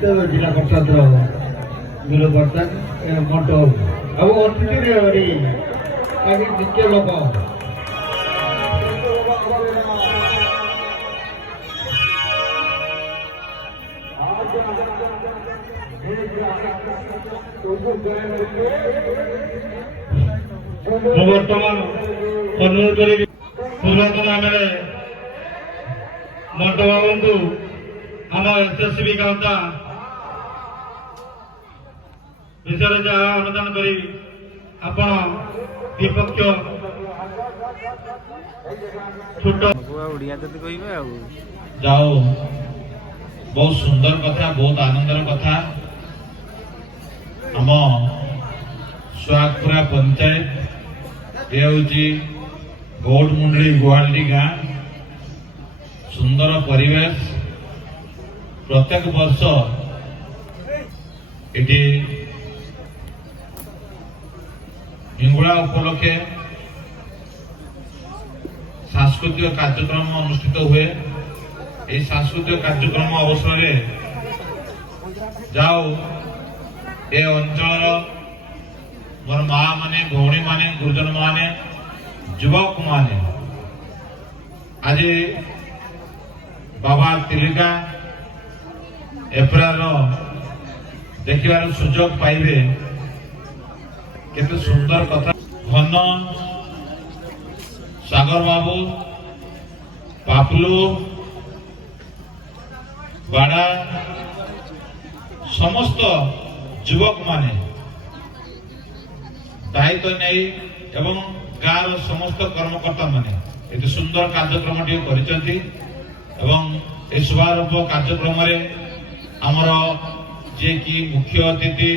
जिला परिषद गुरु बर्तन मंटो अब अतिथि आगे द्वितीय लोक बर्तमान अनुरोध करी पूर्वतन आम मंटो बाबू आम एसएसबी गाँवता विषय जहाँ अनुदान करी आपण विपक्ष छोट जाओ बहुत सुंदर कथा बहुत आनंदर कथा आम सुहागपुरा पंचायत ये हूँ गौडमुंडी गुहाली गाँ सुंदर परिवेश प्रत्येक वर्ष ये हिंगुला उपलक्षे सांस्कृतिक कार्यक्रम अनुष्ठित हुए। ये सांस्कृतिक कार्यक्रम अवसर जाओ ये अंचल मोर माँ माने भौणी माने गुरुजन माने युवक माने आज बाबा तिलिका एप्रार देखिबार सुजोग पाइबे केते सुंदर कथा घन सागर बाबू पापलू बाड़ा समस्त युवक माने दायित्व नहीं एवं गाँव समस्त कर्मकर्ता माने ये सुंदर कार्यक्रम टी कर शुभारंभ कार्यक्रम आमर जे कि मुख्य अतिथि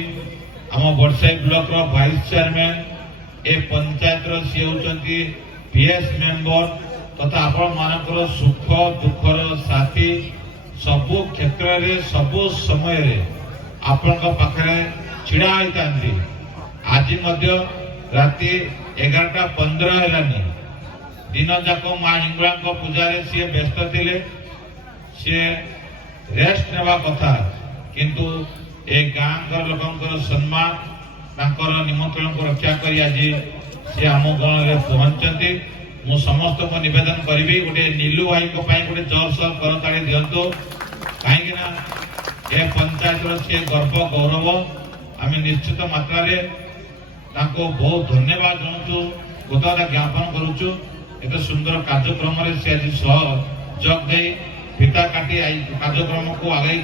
आम बड़साई ब्लॉक रो वाइस चेयरमैन ए पंचायत रो सी होचंती पीएस मेंबर तथा आपण मानकर सुख दुखर साथी सबु क्षेत्र रे सबु समय रे आपण पाखरे छिड़ा होइतांती आज मध्य राति 11:15 हेलानी दिन जाक माँ हिंगुला पूजा सी व्यस्त थिले सी रेस्ट नेवा कथा किंतु ए गाँव लोकंकर सम्मान तांकर निमंत्रण को रक्षा करी आज सी आम गाँव में पहुंचती मु समस्त को निवेदन करी गोटे नीलू भाई को गोटे जोरसोर करताड़ी दिंतु कहीं ए पंचायत सी गर्व गौरव आम निश्चित मात्रा बहुत धन्यवाद जनाऊँ कृतज्ञता ज्ञापन करुचु एत सुंदर कार्यक्रम से आज सहयोग दे फिता काटी कार्यक्रम को आगे